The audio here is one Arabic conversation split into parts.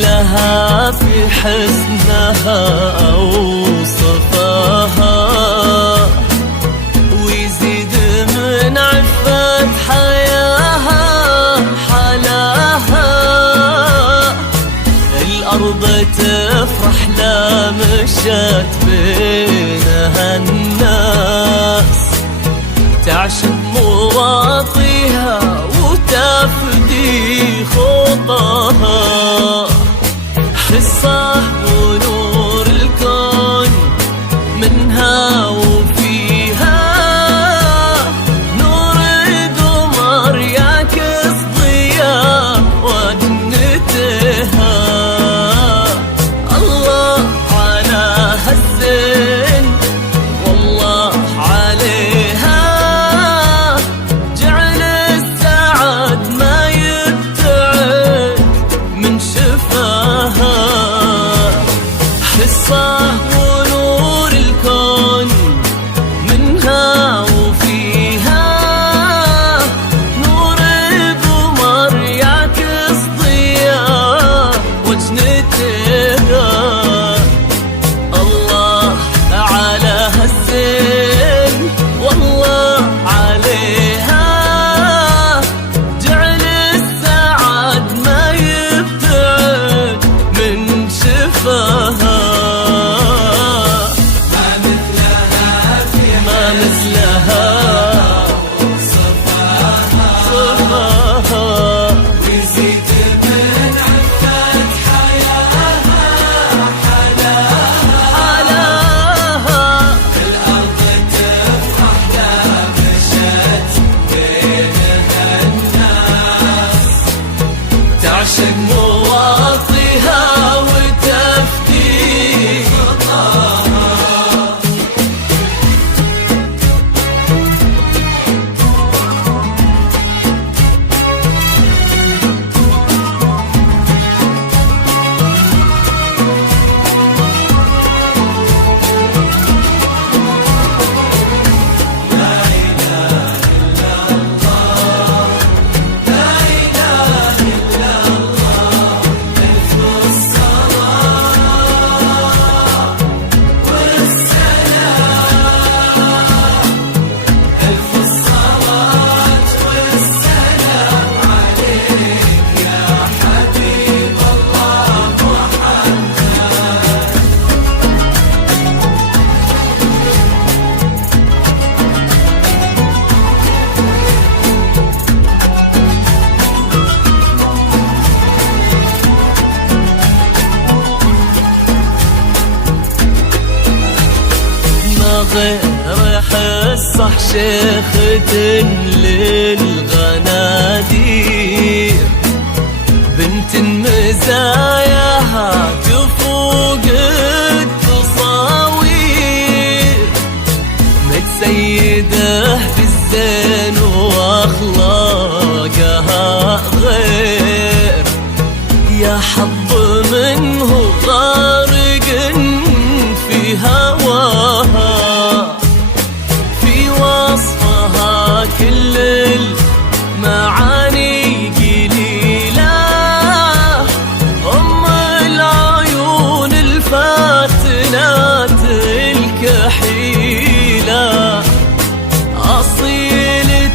لها في حسنها أوصفها، ويزيد من عفة حياها حلاها. الأرض تفرح لا مشت بينها الناس، تعشق مواطيها وتفدي خطاها. حصة ونور الكون منها وفيها، نور قمر يعكس ضياء وجنتها. الله على هالزين والله عليها، جعل السعد ما يبتعد من شفاها. حصة ونور الكون منها وفيها، نور قمر يعكس ضياء وجنتها. الله على هالزين والله عليها، جعل السعد ما يبتعد من شفاها. ما مثلها صفاها، ويزيد من عفة حياها حلاها. الأرض تفرح لا مشت بينها الناس، تعشق مواطيها وتفدي خطاها. غير حصة شيخة للغنادير، بنت مزاياها تفوق التصاوير، متسيدة بالزين واخلاقها غير. يا حظ منه غارق في هواها، في وصفها كل المعاني قليلة. أم العيون الفاتنات الكحيلة، أصيلة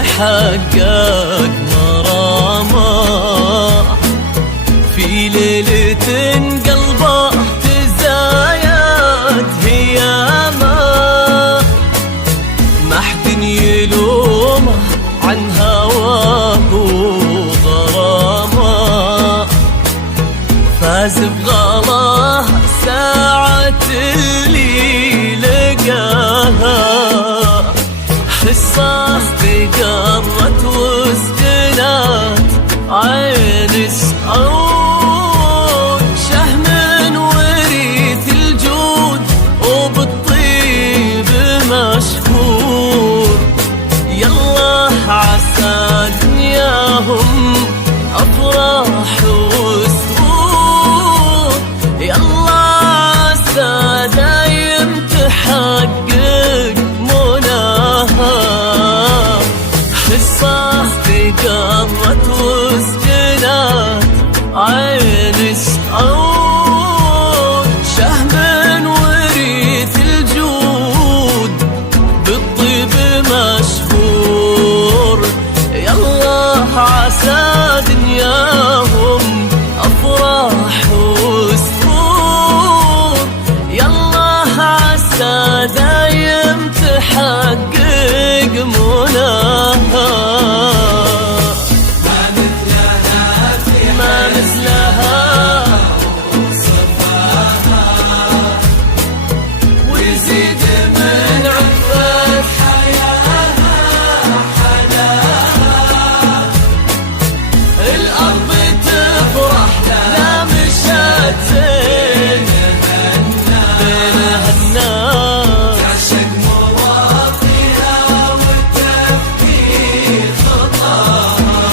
يتحقق مرامه في ليلة قلبه تزايد هيامه ما حد يلومه عن هواه وغرامه فاز بغلاه ساعة اللي لقاها قصة تقرت وسكنات عين سعود شهم وريث الجود وبالطيب مشهور يلا عسى دنياهم أفراح وسرور يلا عسى دايم تحقق مناها قصة تقرت وسكنات عين سعود شهم وريث الجود بالطيب مشهور يلا عسى دنياهم أفراح وسرور يلا عسى دايم تحقق مناها ما مثلها ويزيد من عفة حياها حلاها الأرض تفرح لا مشت زين بينها الناس تعشق مواطنها والتفكير خطاها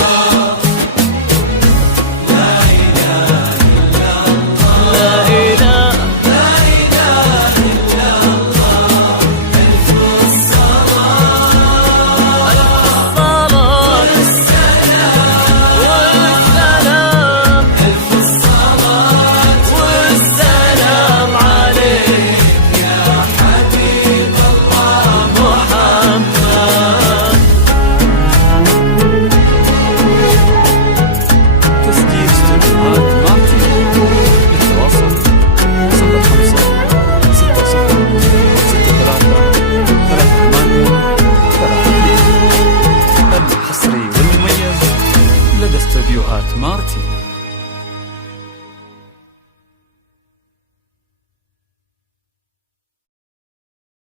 لا إله إلا الله لا إله إلا الله ألف الصلاة والسلام ألف الصلاة والسلام عليك يا حبيب الله محمد. تسجيل استوديوهات مارتي للتواصل 05 60 63 38 الحصري والمميز لدى استوديوهات مارتي.